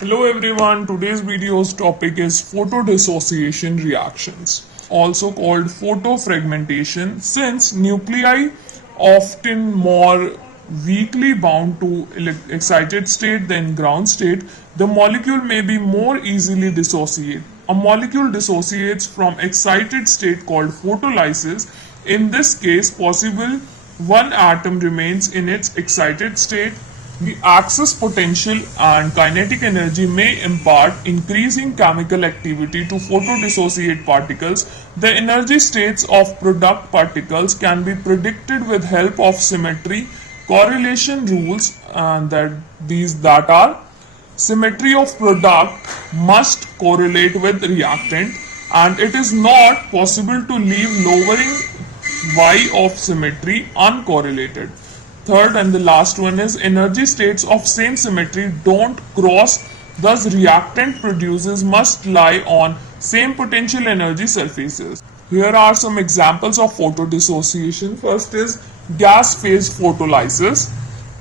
Hello everyone, today's video's topic is photodissociation reactions, also called photofragmentation. Since nuclei often more weakly bound to excited state than ground state, the molecule may be more easily dissociate. A molecule dissociates from excited state called photolysis. In this case, possible one atom remains in its excited state. The access potential and kinetic energy may impart increasing chemical activity to photodissociate particles. The energy states of product particles can be predicted with help of symmetry correlation rules, and that are symmetry of product must correlate with reactant, and it is not possible to leave lowering y of symmetry uncorrelated. Third and the last one is energy states of same symmetry don't cross, thus reactant producers must lie on same potential energy surfaces. Here are some examples of photodissociation. First is gas phase photolysis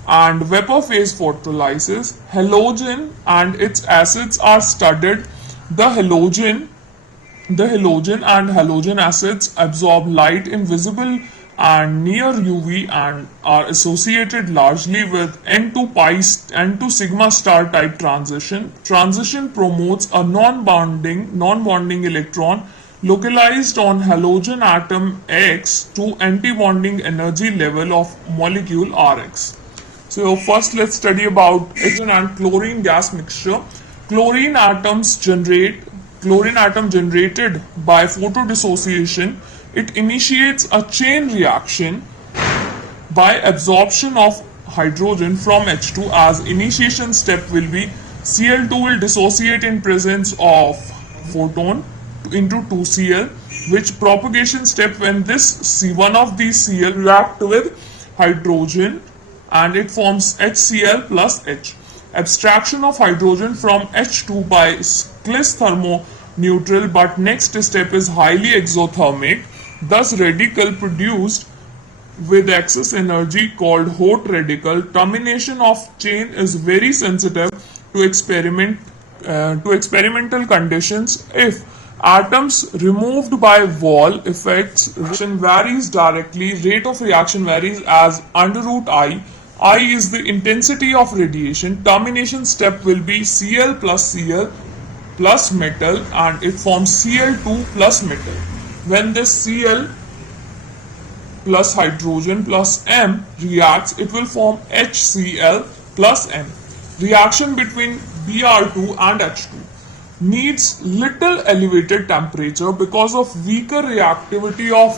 and vapor phase photolysis. Halogen and its acids are studied. The halogen and halogen acids absorb light in visible and near UV and are associated largely with N2 sigma star type transition. Transition promotes a non-bonding electron localized on halogen atom X to antibonding energy level of molecule Rx. So first let's study about hydrogen and chlorine gas mixture. Chlorine atom generated by photodissociation, it initiates a chain reaction by absorption of hydrogen from H2. As initiation step will be Cl2 will dissociate in presence of photon into 2Cl, which propagation step when one of these Cl react with hydrogen and it forms HCl plus H. Abstraction of hydrogen from H2 by Sclis thermoneutral, but next step is highly exothermic. Thus radical produced with excess energy called hot radical. Termination of chain is very sensitive to experimental conditions. If atoms removed by Wall effects, reaction varies directly. Rate of reaction varies as under root I. I is the intensity of radiation. Termination step will be Cl plus metal and it forms Cl2 plus metal. When this Cl plus hydrogen plus M reacts, it will form HCl plus M. Reaction between Br2 and H2 needs little elevated temperature because of weaker reactivity of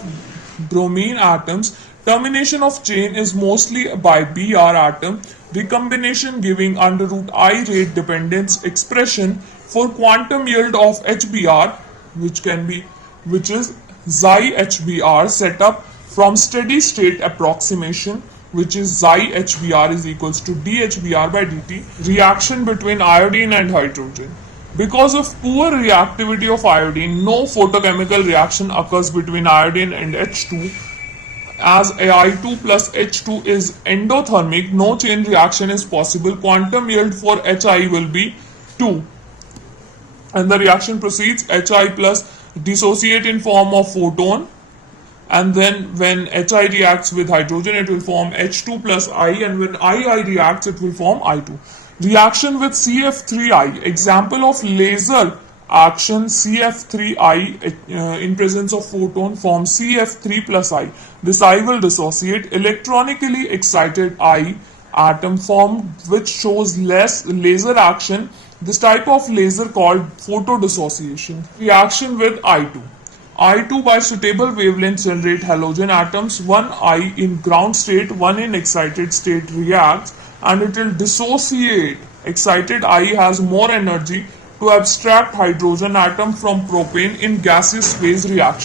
bromine atoms. Termination of chain is mostly by Br atom. Recombination giving under root I rate dependence expression for quantum yield of HBr, which is xi HBr, set up from steady state approximation, which is xi HBr is equals to dHBr by dt. Reaction between iodine and hydrogen. Because of poor reactivity of iodine, no photochemical reaction occurs between iodine and H2. As I2 plus H2 is endothermic, no chain reaction is possible. Quantum yield for Hi will be 2. And the reaction proceeds. Hi plus dissociate in form of photon, and then when Hi reacts with hydrogen it will form H2 plus I, and when II reacts it will form I2. Reaction with CF3I. Example of laser action CF3I in presence of photon forms CF3 plus I. This I will dissociate. Electronically excited I atom formed which shows less laser action. This type of laser called photodissociation. Reaction with I2. I2 by suitable wavelengths generate halogen atoms. One I in ground state, one in excited state reacts and it will dissociate. Excited I has more energy to abstract hydrogen atom from propane in gaseous phase reaction.